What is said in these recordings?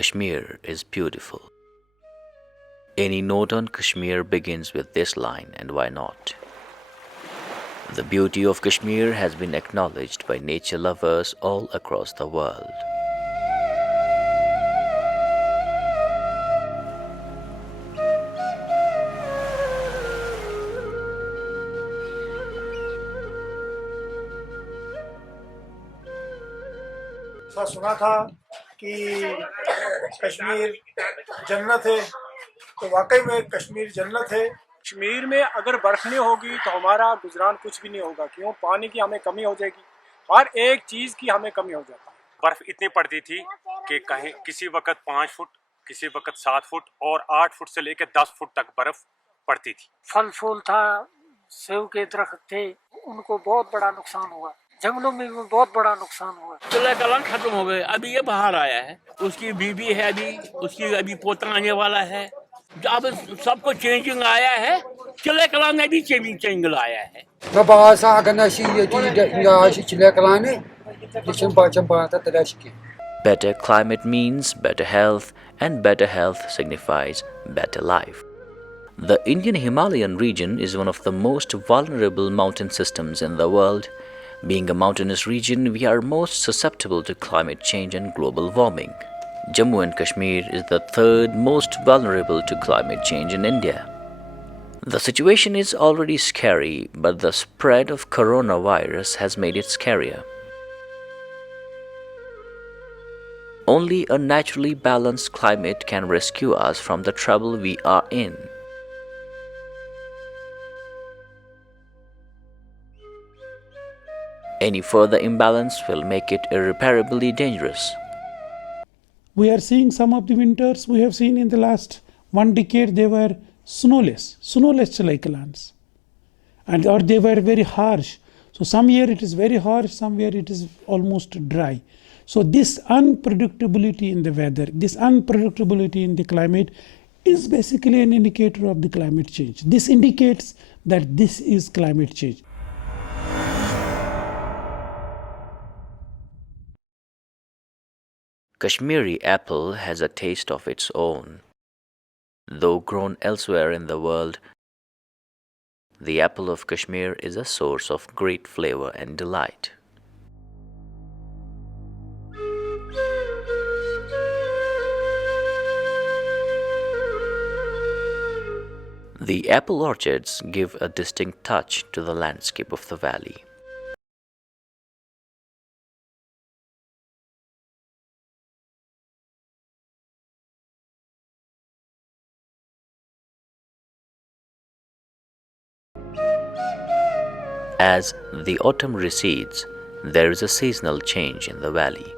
Kashmir is beautiful. Any note on Kashmir begins with this line, and why not? The beauty of Kashmir has been acknowledged by nature lovers all across the world. ऐसा सुना था कि कश्मीर जन्नत है, तो वाकई में कश्मीर जन्नत है। कश्मीर में अगर बर्फ नहीं होगी तो हमारा गुजरान कुछ भी नहीं होगा। क्यों? पानी की हमें कमी हो जाएगी, हर एक चीज की हमें कमी हो जाता है। बर्फ इतनी पड़ती थी कि कहीं किसी वक्त 5 फुट, किसी वक्त 7 फुट और 8 फुट से लेकर 10 फुट तक बर्फ पड़ती थी। फल फूल था, सेब के दरख्त थे, उनको बहुत बड़ा नुकसान हुआ। जंगलों में भी बहुत बड़ा नुकसान हुआ। चिल्ला कलां खत्म हो गए, अभी ये बाहर आया है, उसकी बीबी है, अभी पोता आने वाला है। अब सबको चेंजिंग आया है, चिल्ला कलां में भी चेंजिंग आया है। Better climate means better health, and better health signifies better life. The Indian Himalayan region is one of the most vulnerable mountain systems in the world. Being a mountainous region, we are most susceptible to climate change and global warming. Jammu and Kashmir is the third most vulnerable to climate change in India. The situation is already scary, but the spread of coronavirus has made it scarier. Only a naturally balanced climate can rescue us from the trouble we are in. Any further imbalance will make it irreparably dangerous. We are seeing some of the winters we have seen in the last 1 decade, they were snowless cyclones, or they were very harsh. So some year it is very harsh, some year it is almost dry. So this unpredictability in the weather, this unpredictability in the climate is basically an indicator of the climate change. This indicates that this is climate change. Kashmiri apple has a taste of its own. Though grown elsewhere in the world, the apple of Kashmir is a source of great flavor and delight. The apple orchards give a distinct touch to the landscape of the valley. As the autumn recedes, there is a seasonal change in the valley.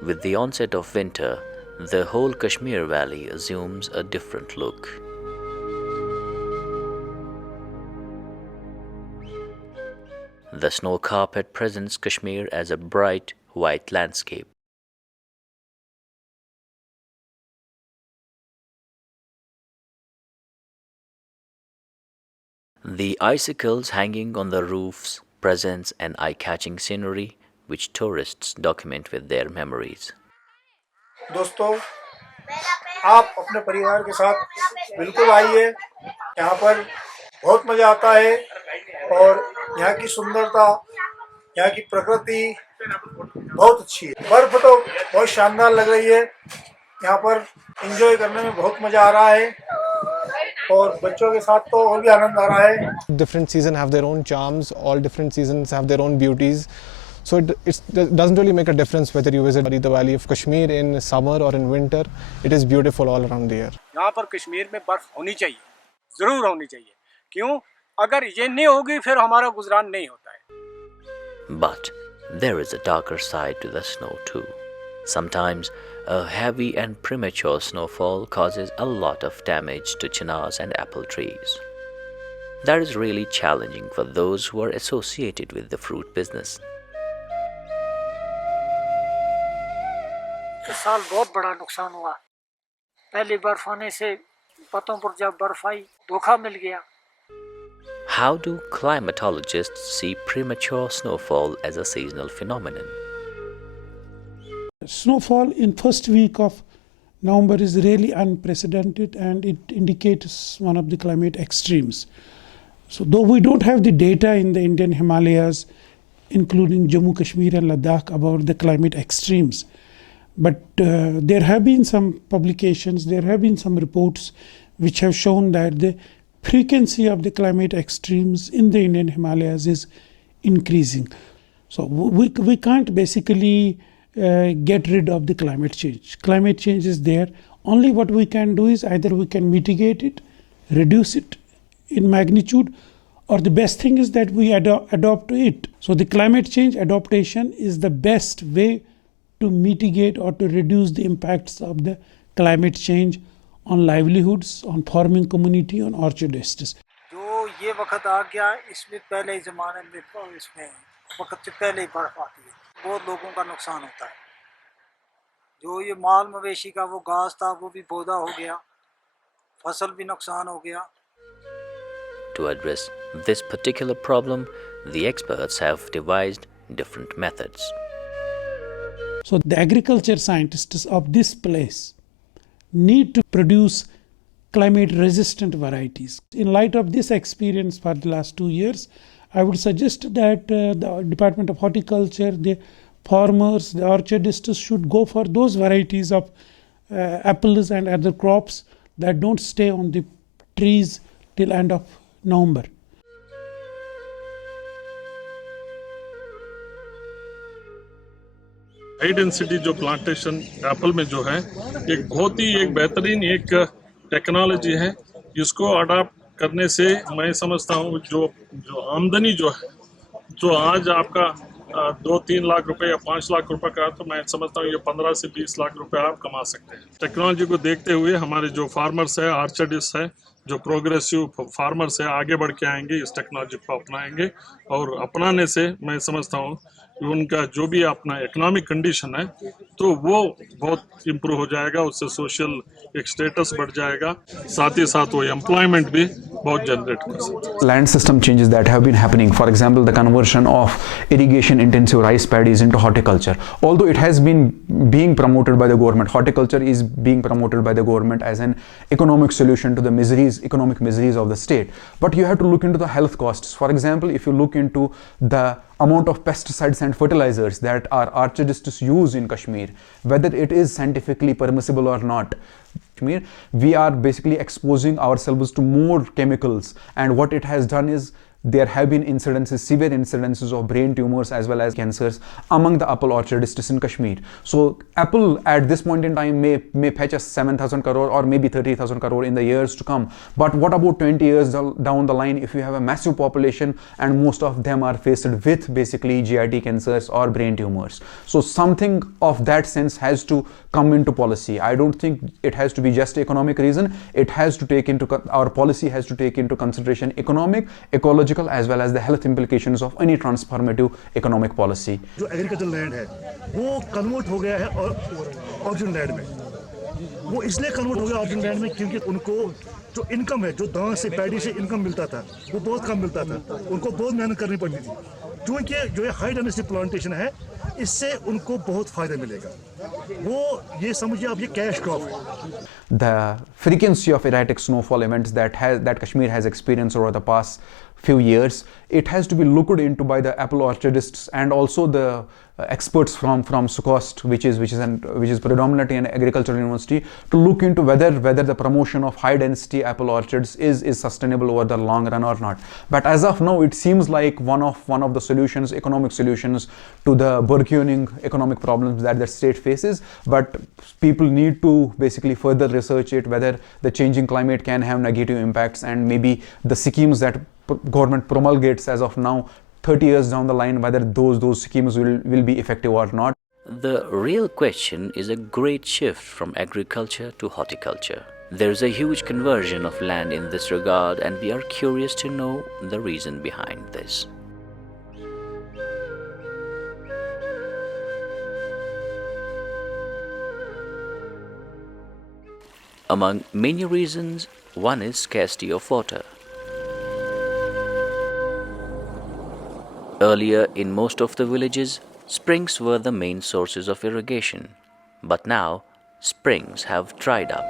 With the onset of winter, the whole Kashmir valley assumes a different look. The snow carpet presents Kashmir as a bright white landscape. The icicles hanging on the roofs presents an eye-catching scenery which tourists document with their memories. दोस्तों, आप अपने परिवार के साथ बिल्कुल आइए, यहाँ पर बहुत मज़ा आता है और यहाँ की सुंदरता, यहाँ की प्रकृति बहुत अच्छी है। बर्फ तो बहुत शानदार लग रही है, यहाँ पर एंजॉय करने में बहुत मज़ा आ रहा है और बच्चों के साथ तो और भी आनंद आ रहा है। Different seasons have their own charms, all different seasons have their own beauties. So it doesn't really make a difference whether you visit the Valley of Kashmir in summer or in winter. It is beautiful all around the year. यहाँ पर कश्मीर में बर्फ होनी चाहिए, जरूर होनी चाहिए। क्यों? अगर ये नहीं होगी फिर हमारा गुजरान नहीं होता है। But there is a darker side to the snow too. Sometimes a heavy and premature snowfall causes a lot of damage to chinars and apple trees. That is really challenging for those who are associated with the fruit business. इस साल बहुत बड़ा नुकसान हुआ। पहली बर्फ आने से पत्तों पर जब बर्फ आई, धोखा मिल गया। How do climatologists see premature snowfall as a seasonal phenomenon? Snowfall in first week of November is really unprecedented and it indicates one of the climate extremes. So though we don't have the data in the Indian Himalayas, including Jammu, Kashmir and Ladakh about the climate extremes, but there have been some publications, there have been some reports which have shown that the frequency of the climate extremes in the Indian Himalayas is increasing. So we can't basically get rid of the climate change. Climate change is there. Only what we can do is either we can mitigate it, reduce it in magnitude, or the best thing is that we adopt to it. So the climate change adaptation is the best way to mitigate or to reduce the impacts of the climate change on livelihoods, on farming community, on orchardists. जो ये वक्त आ गया इसमें पहले ज़माने में इसमें वक्त से पहले ही बर्फ आती है, बहुत लोगों का नुकसान होता है। जो ये माल मवेशी का वो घास था वो भी पौधा हो गया, फसल भी नुकसान हो गया। To address this particular problem, the experts have devised different methods. So the agriculture scientists of this place need to produce climate resistant varieties. In light of this experience for the last 2 years, I would suggest that the Department of Horticulture, the farmers, the orchardists should go for those varieties of apples and other crops that don't stay on the trees till end of November. High density जो plantation Apple में जो है एक बहुत ही एक बेहतरीन एक technology है। इसको अडाप्ट करने से मैं समझता हूँ जो आमदनी जो है जो आज आपका 2-3 लाख रुपए या 5 लाख रुपए का, तो मैं समझता हूँ ये 15 से 20 लाख रुपए आप कमा सकते हैं। टेक्नोलॉजी को देखते हुए हमारे जो फार्मर्स है, आर्चर्डिस्ट है, जो प्रोग्रेसिव फार्मर्स है आगे बढ़ के आएंगे, इस टेक्नोलॉजी को अपनाएंगे और अपनाने से मैं समझता हूँ कि उनका जो भी अपना इकोनॉमिक कंडीशन है तो वो बहुत इम्प्रूव हो जाएगा, उससे सोशल एक स्टेटस बढ़ जाएगा, साथ ही साथ वो एम्प्लॉयमेंट भी बहुत जनरेट कर सकते हैं। Land system changes that have been happening, for example the conversion of irrigation intensive rice paddies into horticulture. Although it has been being promoted by the government, horticulture is being promoted by the government as an economic solution to the economic miseries of the state, but you have to look into the health costs. For example, if you look into the amount of pesticides and fertilizers that our orchardists use in Kashmir, whether it is scientifically permissible or not, we are basically exposing ourselves to more chemicals, and what it has done is there have been incidences, severe incidences of brain tumors as well as cancers among the apple orchardists in Kashmir. So apple at this point in time may fetch us 7,000 crore or maybe 30,000 crore in the years to come. But what about 20 years down the line if you have a massive population and most of them are faced with basically GIT cancers or brain tumors? So something of that sense has to come into policy. I don't think it has to be just economic reason. It has to take into, our policy has to take into consideration economic, ecological as well as the health implications of any transformative economic policy. जो agriculture land है वो convert हो गया है orchard land में। वो इसलिए convert हो गया ऑर्चर्ड लैंड में क्योंकि उनको जो इनकम है, जो दान से पैडी से इनकम मिलता था वो बहुत कम मिलता था, उनको बहुत मेहनत करनी पड़ती थी। क्योंकि जो हाई डेंसिटी प्लांटेशन है इससे उनको बहुत फायदा मिलेगा। वो ये समझिए आप ये कैश क्रॉप है। The frequency of erratic snowfall events that Kashmir has experienced over the past few years, it has to be looked into by the apple orchardists and also the experts from SUKOST, which is predominantly an agricultural university, to look into whether the promotion of high density apple orchards is sustainable over the long run or not. But as of now, it seems like one of the solutions, economic solutions to the burgeoning economic problems that the state faces. But people need to basically further research it, whether the changing climate can have negative impacts, and maybe the schemes that government promulgates as of now 30 years down the line, whether those schemes will be effective or not. The real question is a great shift from agriculture to horticulture. There is a huge conversion of land in this regard, and we are curious to know the reason behind this. Among many reasons, one is scarcity of water. Earlier, in most of the villages, springs were the main sources of irrigation. But now, springs have dried up.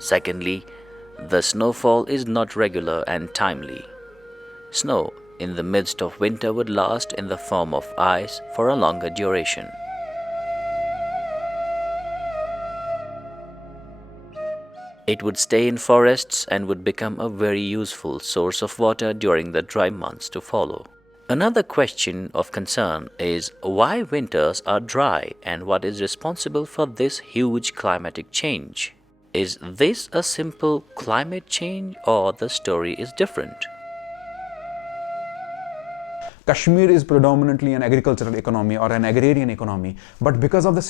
Secondly, the snowfall is not regular and timely. Snow in the midst of winter would last in the form of ice for a longer duration. It would stay in forests and would become a very useful source of water during the dry months to follow. Another question of concern is why winters are dry and what is responsible for this huge climatic change. Is this a simple climate change or the story is different? Kashmir is predominantly an agricultural economy or an agrarian economy, but because of the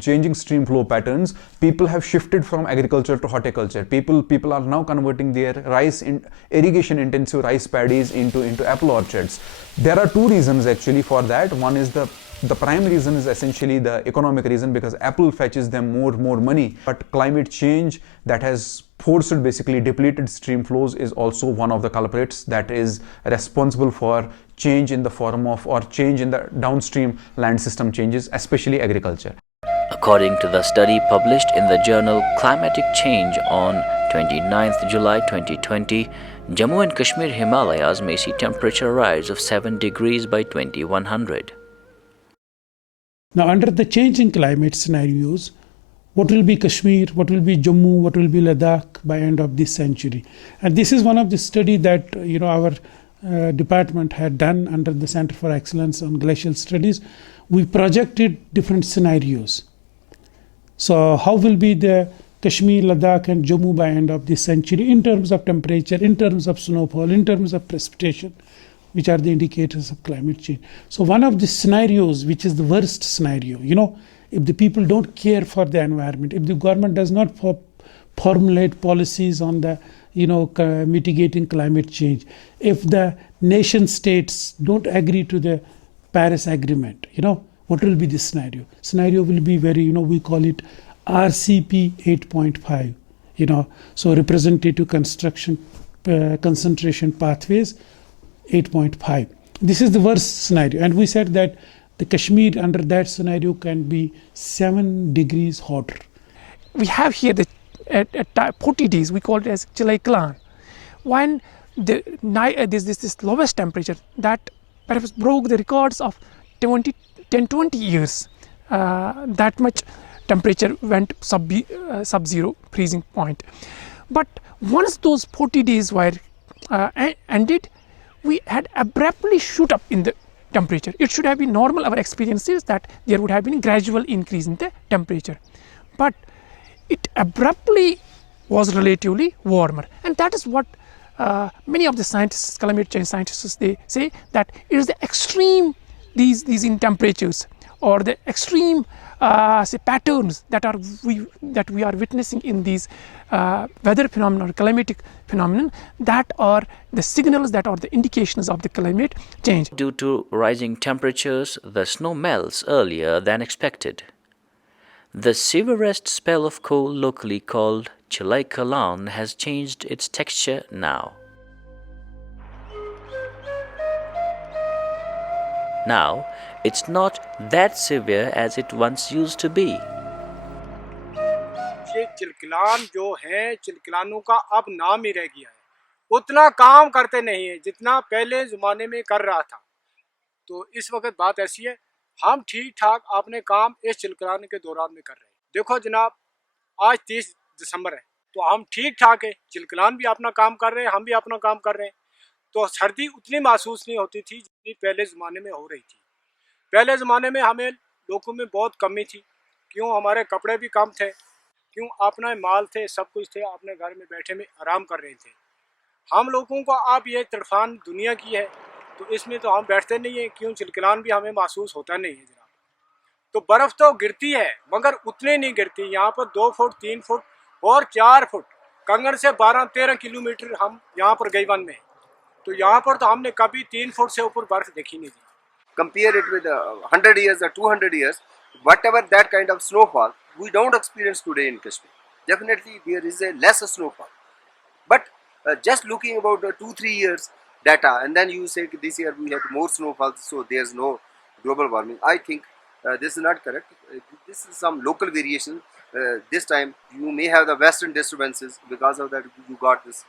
changing stream flow patterns, people have shifted from agriculture to horticulture. People are now converting their irrigation intensive rice paddies into apple orchards. There are two reasons actually for that. One is the prime reason is essentially the economic reason, because apple fetches them more money, but climate change that has forced basically depleted stream flows is also one of the culprits that is responsible for change in the form of or change in the downstream land system changes, especially agriculture. According to the study published in the journal Climatic Change on 29th July 2020, Jammu and Kashmir Himalayas may see temperature rise of 7 degrees by 2100. Now, under the changing climate scenarios, what will be Kashmir, what will be Jammu, what will be Ladakh by end of this century? And this is one of the study that our department had done under the Center for Excellence on Glacial Studies. We projected different scenarios. So how will be the Kashmir, Ladakh and Jammu by end of this century in terms of temperature, in terms of snowfall, in terms of precipitation, which are the indicators of climate change. So one of the scenarios, which is the worst scenario, if the people don't care for the environment, if the government does not formulate policies on the mitigating climate change, if the nation states don't agree to the Paris Agreement, what will be the scenario? Scenario will be very, we call it RCP 8.5, so representative construction concentration pathways 8.5. This is the worst scenario, and we said that the Kashmir under that scenario can be 7 degrees hotter. We have here at 40 days, we call it as Chilai Kalan, when this lowest temperature that perhaps broke the records of 20 years. That much temperature went sub-zero freezing point. But once those 40 days were ended, we had abruptly shoot up in the temperature. It should have been normal. Our experience is that there would have been a gradual increase in the temperature, but it abruptly was relatively warmer, and that is what many of the scientists, climate change scientists, they say that it is the extreme these in temperatures or the extreme say patterns that we are witnessing in these weather phenomena or climatic phenomenon that are the signals, that are the indications of the climate change. Due to rising temperatures, the snow melts earlier than expected. The severest spell of cold, locally called Chilai Kalan, has changed its texture now. Now, it's not that severe as it once used to be. ये चिलकलान जो है, चिलकलानों का अब नाम ही रह गया है। उतना काम करते नहीं है जितना पहले ज़माने में कर रहा था। तो इस वक्त बात ऐसी है, हम ठीक ठाक अपने काम इस चिलकलान के दौरान में कर रहे हैं। देखो जनाब, आज 30 दिसंबर है, तो हम ठीक ठाक है, चिलकलान भी अपना काम कर रहे हैं, हम भी अपना काम कर रहे हैं। तो सर्दी उतनी महसूस नहीं होती थी जितनी पहले ज़माने में हो रही थी। पहले ज़माने में हमें लोगों में बहुत कमी थी, क्यों हमारे कपड़े भी कम थे, क्यों अपना माल थे, सब कुछ थे, अपने घर में बैठे में आराम कर रहे थे। हम लोगों को अब ये तड़फान दुनिया की है, तो इसमें तो हम बैठते नहीं हैं, क्यों चिलकलान भी हमें महसूस होता नहीं है जनाब। तो बर्फ़ तो गिरती है मगर उतने नहीं गिरती। यहाँ पर 2 फुट 3 फुट और 4 फुट कंगन से 12-13 किलोमीटर हम यहाँ पर गईवन में, तो यहाँ पर तो हमने कभी 3 फुट से ऊपर बर्फ़ देखी नहीं थी। Compare it with 100 years or 200 years, whatever that kind of snowfall, we don't experience today in Kashmir. Definitely there is a less snowfall. But just looking about 2-3 years, data, and then you say this year we had more snowfall, so there's no global warming. I think this is not correct. This is some local variation. This time you may have the western disturbances, because of that you got this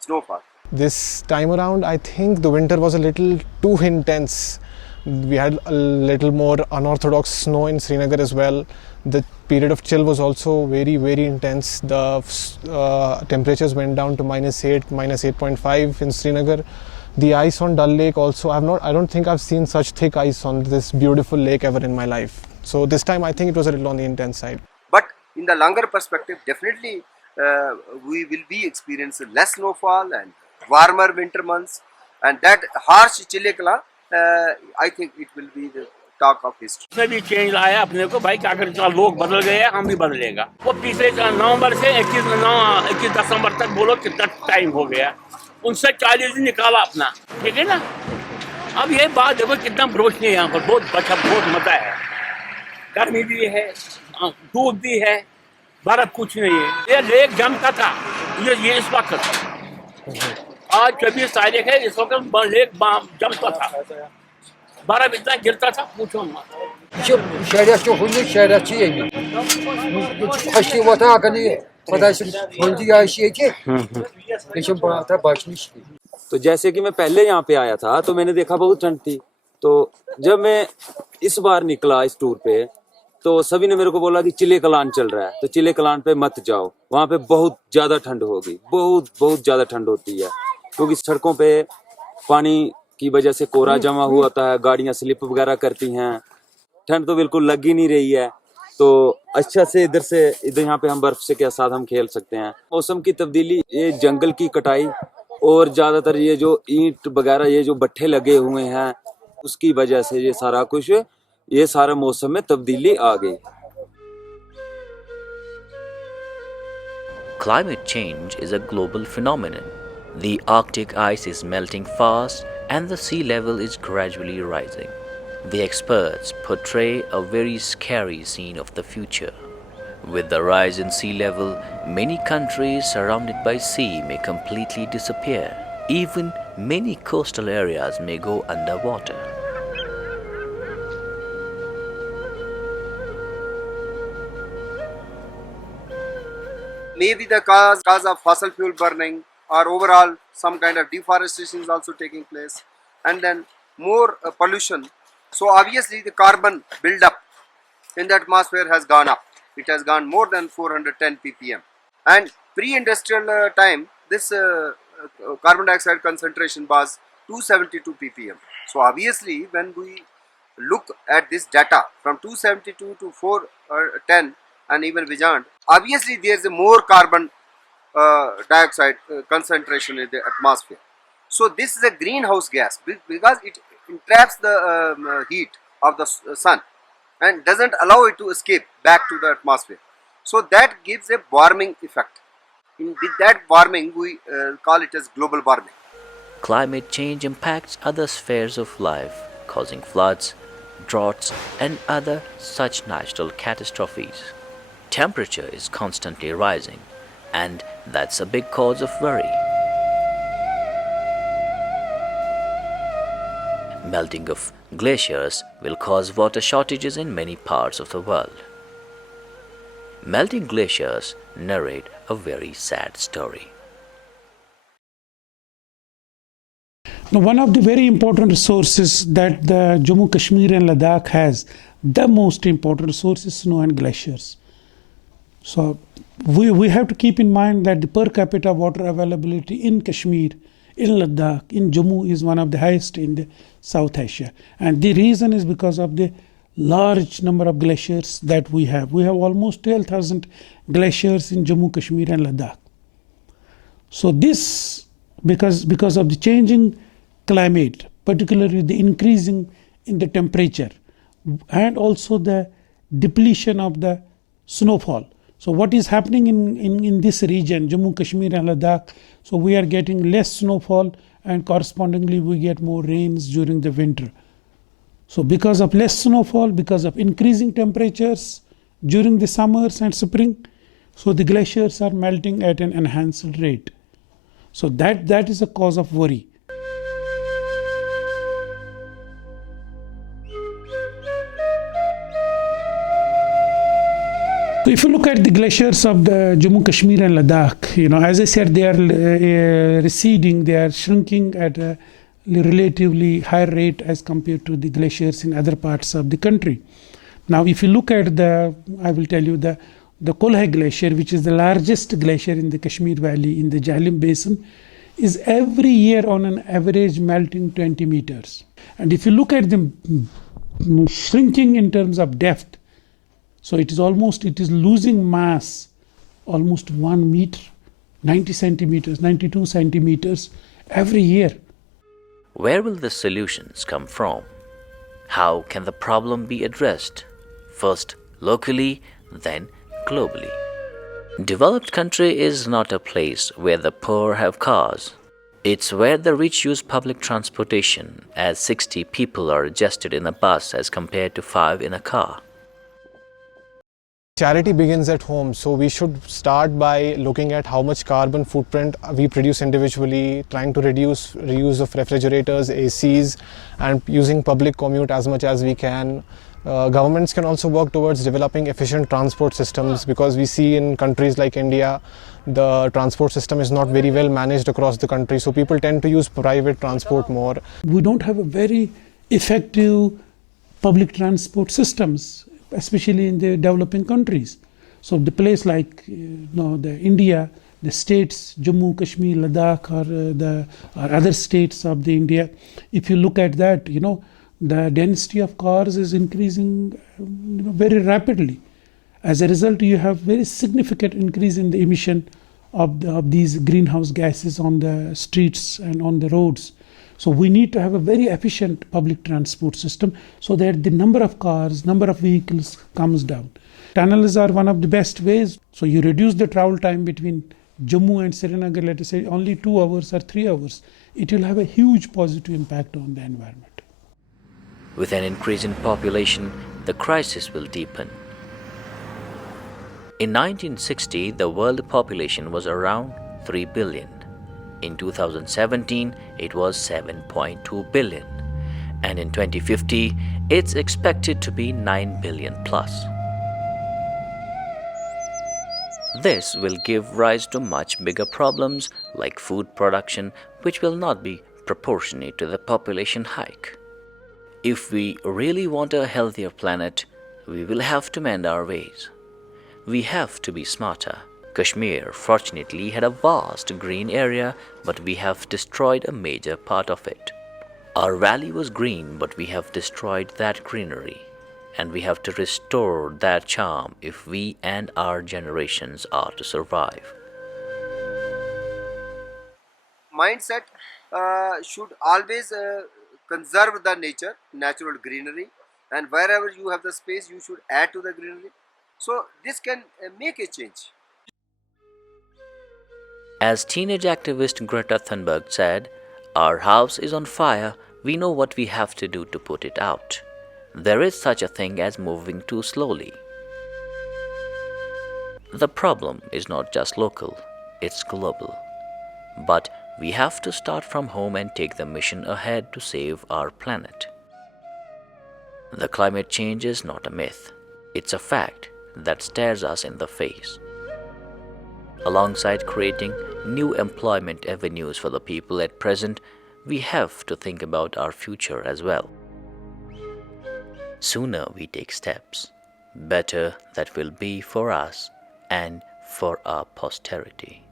snowfall. This time around, I think the winter was a little too intense. We had a little more unorthodox snow in Srinagar as well. The period of chill was also very, very intense. The temperatures went down to -8, -8.5 in Srinagar. The ice on Dal Lake also, I don't think I've seen such thick ice on this beautiful lake ever in my life. So this time I think it was a little on the intense side. But in the longer perspective, definitely we will be experiencing less snowfall and warmer winter months, and that harsh Chilekala, I think it will be the talk of history. उसमें भी change लाया अपने को भाई, क्या करें, लोग बदल गए हैं, हम भी बदलेगा। वो पिछले नवंबर से 21 दिसंबर तक बोलो कितना टाइम हो गया, उनसे 40 दिन निकाला अपना, ठीक है ना। अब ये बात देखो कितना रोशनी है यहाँ पर, बहुत मजा है, गर्मी भी है, धूप भी है, बर्फ कुछ नहीं है। ये लेक जमता था, ये इस वक्त आज 24 तारीख है, इस वक्त लेक जमता था, बर्फ इतना गिरता था पूछो मत। şeriat çok ünlü şeriatçıyım. Kaçtı vata akını pataşım होती आशी के लेकिन बात बाचनिश की। तो जैसे कि मैं पहले यहाँ पे आया था तो मैंने देखा बहुत ठंड थी, तो जब मैं इस बार निकला इस टूर पे तो सभी ने मेरे को बोला कि चिले कलान चल रहा है, तो चिले कलान पे मत जाओ, वहाँ पे बहुत ज्यादा ठंड होगी, बहुत ज्यादा ठंड होती है, क्योंकि सड़कों पे पानी की वजह से कोहरा जमा हुआ होता है, गाड़ियां स्लिप वगैरह करती हैं, ठंड तो बिल्कुल लग ही नहीं रही है। तो अच्छा से इधर यहाँ पे हम बर्फ से के साथ हम खेल सकते हैं। मौसम की तब्दीली, ये जंगल की कटाई और ज्यादातर ये जो ईंट वगैरह ये जो भट्ठे लगे हुए हैं उसकी वजह से ये सारा कुछ, ये सारा मौसम में तब्दीली आ गई। Climate change is a global phenomenon. The Arctic ice is melting fast and the sea level is gradually rising. The experts portray a very scary scene of the future. With the rise in sea level, many countries surrounded by sea may completely disappear. Even many coastal areas may go underwater. Maybe the cause of fossil fuel burning, or overall some kind of deforestation is also taking place, and then more pollution. So obviously the carbon buildup in the atmosphere has gone up. It has gone more than 410 ppm. And pre-industrial time, this carbon dioxide concentration was 272 ppm. So obviously when we look at this data from 272 to 410 and even beyond, obviously there is a more carbon dioxide concentration in the atmosphere. So this is a greenhouse gas because it entraps the heat of the sun and doesn't allow it to escape back to the atmosphere. So that gives a warming effect. With that warming, we call it as global warming. Climate change impacts other spheres of life, causing floods, droughts, and other such natural catastrophes. Temperature is constantly rising, and that's a big cause of worry. Melting of glaciers will cause water shortages in many parts of the world. Melting glaciers narrate a very sad story. Now, one of the very important resources that the Jammu Kashmir and Ladakh has, the most important resource is snow and glaciers. So we have to keep in mind that the per capita water availability in Kashmir, in Ladakh, in Jammu is one of the highest in the South Asia. And the reason is because of the large number of glaciers that we have. We have almost 12,000 glaciers in Jammu, Kashmir and Ladakh. So this, because of the changing climate, particularly the increasing in the temperature and also the depletion of the snowfall. So what is happening in this region, Jammu, Kashmir and Ladakh, so we are getting less snowfall and correspondingly we get more rains during the winter. So because of less snowfall, because of increasing temperatures during the summers and spring, so the glaciers are melting at an enhanced rate. So that is a cause of worry. So if you look at the glaciers of the Jammu, Kashmir and Ladakh, as I said, they are receding, they are shrinking at a relatively higher rate as compared to the glaciers in other parts of the country. Now, if you look at I will tell you the Kolhai Glacier, which is the largest glacier in the Kashmir Valley in the Jhelum Basin, is every year on an average melting 20 meters. And if you look at them shrinking in terms of depth, so it is losing mass almost 1 meter, 90 centimeters, 92 centimeters every year. Where will the solutions come from? How can the problem be addressed? First locally, then globally. Developed country is not a place where the poor have cars. It's where the rich use public transportation, as 60 people are adjusted in a bus as compared to 5 in a car. Charity begins at home, so we should start by looking at how much carbon footprint we produce individually, trying to reduce reuse of refrigerators, ACs, and using public commute as much as we can. Governments can also work towards developing efficient transport systems, because we see in countries like India, the transport system is not very well managed across the country, so people tend to use private transport more. We don't have a very effective public transport systems, especially in the developing countries. So the place like the India, the states, Jammu, Kashmir, Ladakh, or other states of the India, if you look at that, the density of cars is increasing very rapidly. As a result, you have very significant increase in the emission of these greenhouse gases on the streets and on the roads. So we need to have a very efficient public transport system so that the number of cars, number of vehicles comes down. Tunnels are one of the best ways. So you reduce the travel time between Jammu and Srinagar, let us say only 2 hours or 3 hours. It will have a huge positive impact on the environment. With an increase in population, the crisis will deepen. In 1960, the world population was around 3 billion. In 2017, it was 7.2 billion. And in 2050, it's expected to be 9 billion plus. This will give rise to much bigger problems like food production, which will not be proportionate to the population hike. If we really want a healthier planet, we will have to mend our ways. We have to be smarter. Kashmir fortunately had a vast green area, but we have destroyed a major part of it. Our valley was green, but we have destroyed that greenery, and we have to restore that charm if we and our generations are to survive. Mindset should always conserve the nature, natural greenery, and wherever you have the space, you should add to the greenery. So this can make a change. As teenage activist Greta Thunberg said, "Our house is on fire, we know what we have to do to put it out." There is such a thing as moving too slowly. The problem is not just local, it's global. But we have to start from home and take the mission ahead to save our planet. The climate change is not a myth, it's a fact that stares us in the face. Alongside creating new employment avenues for the people at present, we have to think about our future as well. Sooner we take steps, better that will be for us and for our posterity.